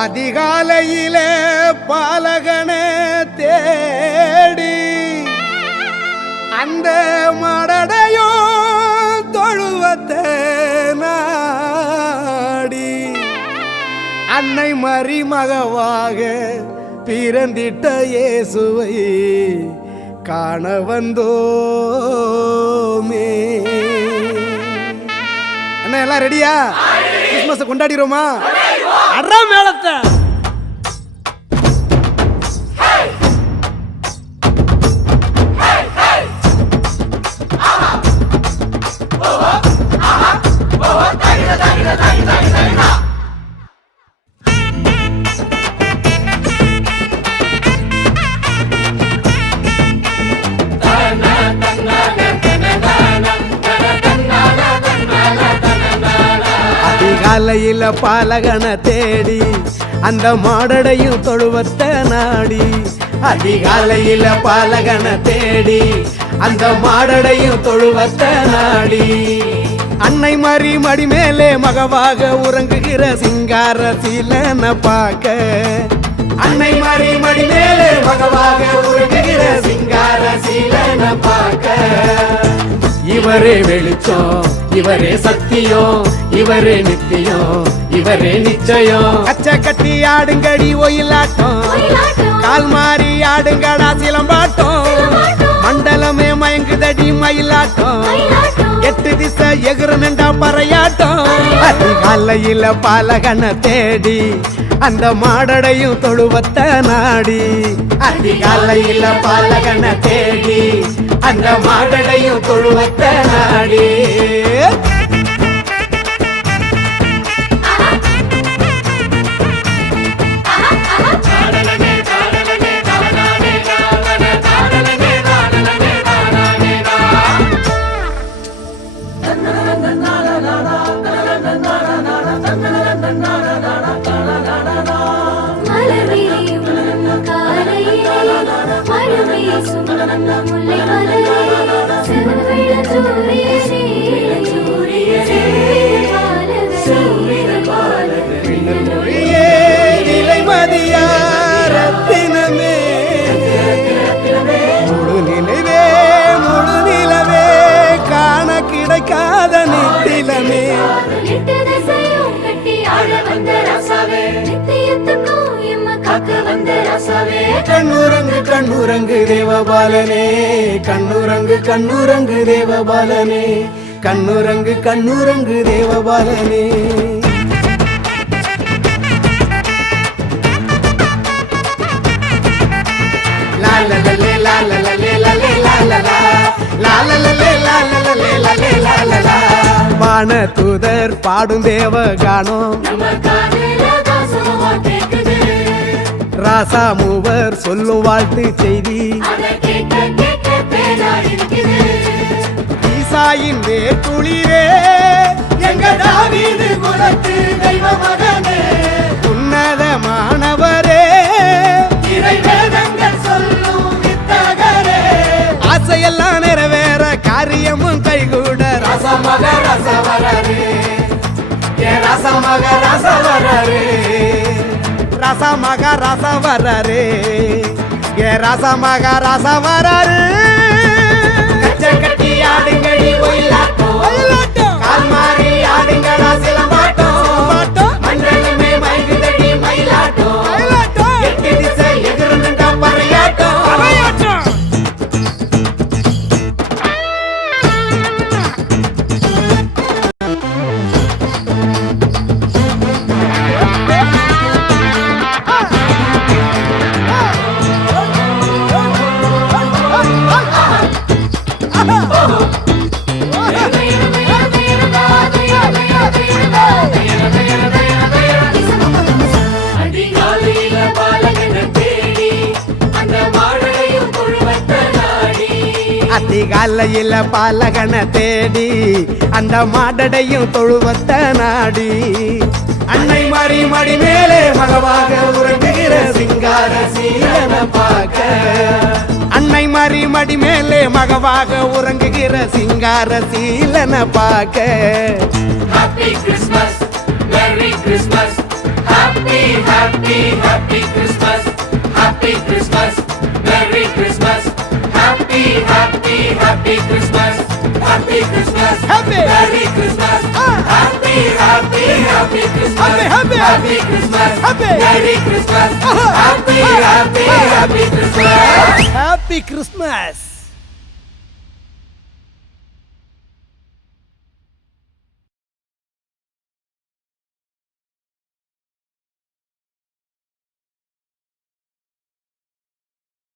அதிகாலையிலே பாலகனை தேடி அந்த மடடையும் தொழுவத்தை நாடி அன்னை மரிமகவாக பிறந்திட்ட இயேசுவை காண வந்தோமே. அண்ணா எல்லாம் ரெடியா? கிறிஸ்மஸ் கொண்டாடிரோமா? அறா மேளத்தை அதிகாலையில பாலகனை தேடி அந்த மாடடையும் தொழுவத்தை நாடி அதிகாலையில பாலகனை தேடி அந்த மாடடையும் தொழுவத்தை நாடி அன்னை மரி மடி மேலே மகவாக உறங்குகிற சிங்கார சீலனை பார்க்க அன்னை மரி மடி மேலே மகவாக உறங்குகிற சிங்கார சீலனை பார்க்க இவரே வெளிச்சம் இவரே சத்தியம் இவரே நித்தியம் இவரே நிச்சயம். அச்ச கட்டி ஆடுங்கடி ஒயிலாட்டம் கால் மாறி ஆடுங்கடா சிலம்பாட்டம் மண்டலமே மயங்குதடி மயிலாட்டம் எட்டு திசை எகுறனண்டா பறையாட்டம். அதிகாலையில பாலகனை தேடி அந்த மாடடையும் தொழுவத்தை நாடி அதிகாலையில பாலகனை தேடி அந்த மாடடையும் தொழுவத்தை நாடி கிடைக்காத நித்திலமே கண்ணுரங்கு கண்ணுரங்கு தேவபாலனே கண்ணுரங்கு கண்ணுரங்கு தேவபாலனே கண்ணுரங்கு கண்ணுரங்கு தேவபாலனே. லாலலலே லாலலலே லாலே லாலலா லாலலலே லாலலலே லாலே லாலலா. வான தூதர் பாடும் தேவ கானம் ராசா மூவர் சொல்லும் வாழ்த்து செய்தி ஈசாயின் வேர்க்குளிரே எங்க தாவீது குலத்து தெய்வ மகனே உன்னதமானவரே இறை வேதங்கள் சொல்லும் வித்தகரே ஆசையெல்லாம் நிறைவேற காரியமும் கைகூட ரசமக ரசவரரே ரசமக ரசவரரே ரசமக ரசவரரே ரசமக ரசவரரே. கச்ச கட்டி ஆடுங்கடி ஒயிலாட்டம் கால் மாறி ஆடுங்கடா சிலம்பாட்டம் மண்டலமே மயங்குதடி மயிலாட்டம் எட்டு திசை எகுறனண்டா பறையாட்டம். அதிகாலையில பாலகனை தேடி அந்த மாடடையும் தொழுவத்தை நாடி அன்னை மரி மடி மேலே மகவாக உறங்குகிற சிங்கார சீலனை பார்க்க அன்னை மரி மடி மேலே மகவாக உறங்குகிற சிங்கார சீலனை பார்க்க. Happy Christmas, Merry Christmas, Happy happy, happy Christmas. Happy Christmas. Merry Christmas. Happy, happy, happy Christmas. Happy Christmas. Happy. Merry Christmas. Happy, happy, happy Christmas. Happy, happy. Happy Christmas. Happy. Merry Christmas. Happy, happy, happy Christmas. Happy Christmas.